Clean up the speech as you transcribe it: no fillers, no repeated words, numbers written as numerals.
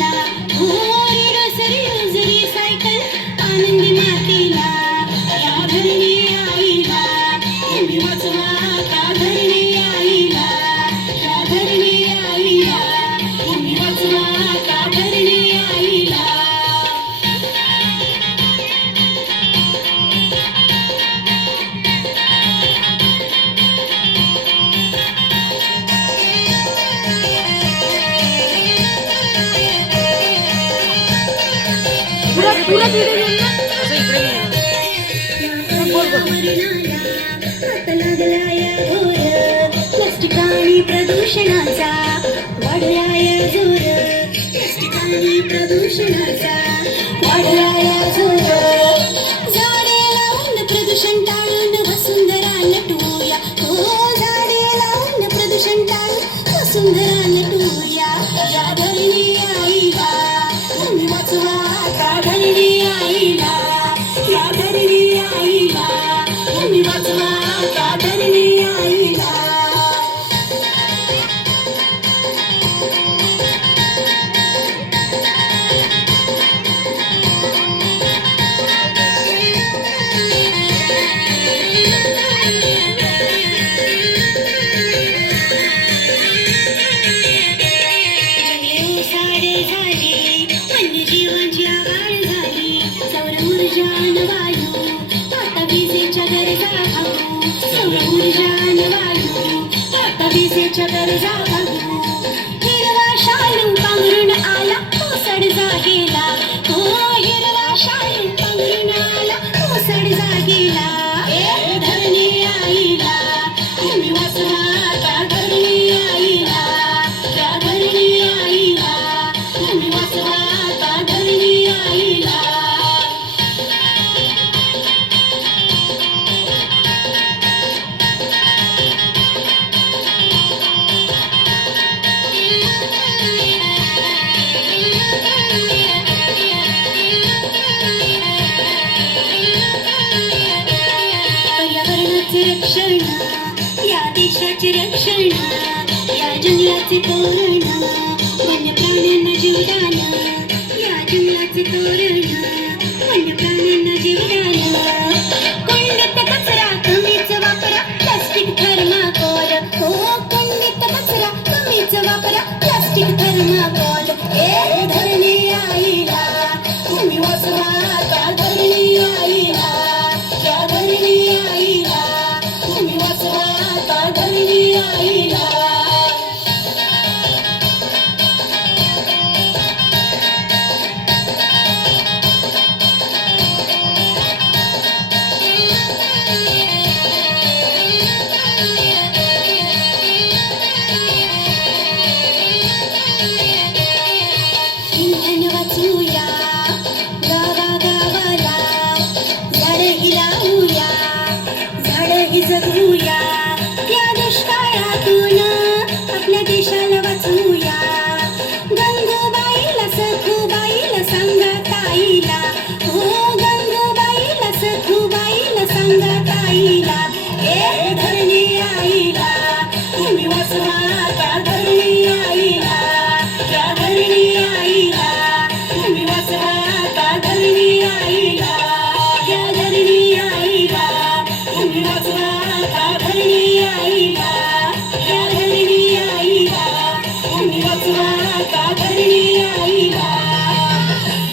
आईला, घोरी रसरी उजरी सायकल आनंदी मातेला. या धरणी आईला तुम्ही वाचवा, त्या धरणी आईला, त्या धरणी आईला तुम्ही वाचवा, त्या धरणी आईला. पूरा पूरा व्हिडिओ घेऊन ना असं इकडे आता लागला या घोर प्लास्टिक आणि प्रदूषणाचा, वाढला या जोर प्लास्टिक आणि प्रदूषणाचा, वाढला या जोर. झाडे लावून प्रदूषण टाळून वसुंधरा नटवूया, हो झाडे लावून प्रदूषण टाळून वसुंधरा नटवूया. या धरणी आईला तुम्ही वाचवा, त्या धरणी आईला, या धरणी आईला तुम्ही वाचवा, त्या धरणी आईला. जंगले साडे झाली, वन्यजीवांची आवाड झाली, सौर ऊर्जा आणि वायू आता विजेच्या गरजा भागू, सौर ऊर्जा आणि वायू आता विजेच्या गरजा भागू. हिरवा शालू पांघरून आला कोसड जागेला, हो हिरवा शालू पांघरून आला कोसड जागेला. ए धरणी आईला तुम्ही वाचवा, त्या धरणी आईला, त्या धरणी आईला तुम्ही वाचवा, त्या धरणी आईला. पर्यावरणाचे रक्षण, या देशाचे रक्षण, या जंगलाचे तोरण, वन्य प्राण्यांना जीवदान, या जंगलाचे तोरण, वन्य प्राण्यांना जीवदान. कुंडीत कचरा कमीच वापरा, प्लास्टिक थर्माकोल, हो कुंडीत कचरा कमीच वापरा, प्लास्टिक थर्माकोल. ए धरणी आईला तुम्ही वाचवा, त्या धरणी आईला, त्या धरणी आईला तुम्ही वाचवा, त्या धरणी आईला. इंधन वाचूया, गावागावाला झाडही लावूया, झाडही जगवूया. या दुष्काळातून आपल्या देशाला वाचवूया. गंगूबाईला सखूबाईला सांगा ताईला, हो गंगूबाईला सखूबाईला सांगा ताईला. ए धरणी आईला तुम्ही वाचवा, त्या धरणी आईला, त्या धरणी आईला तुम्ही वाचवा, त्या धरणी आईला, त्या धरणी आईला तुम्ही वाचवा, त्या धरणी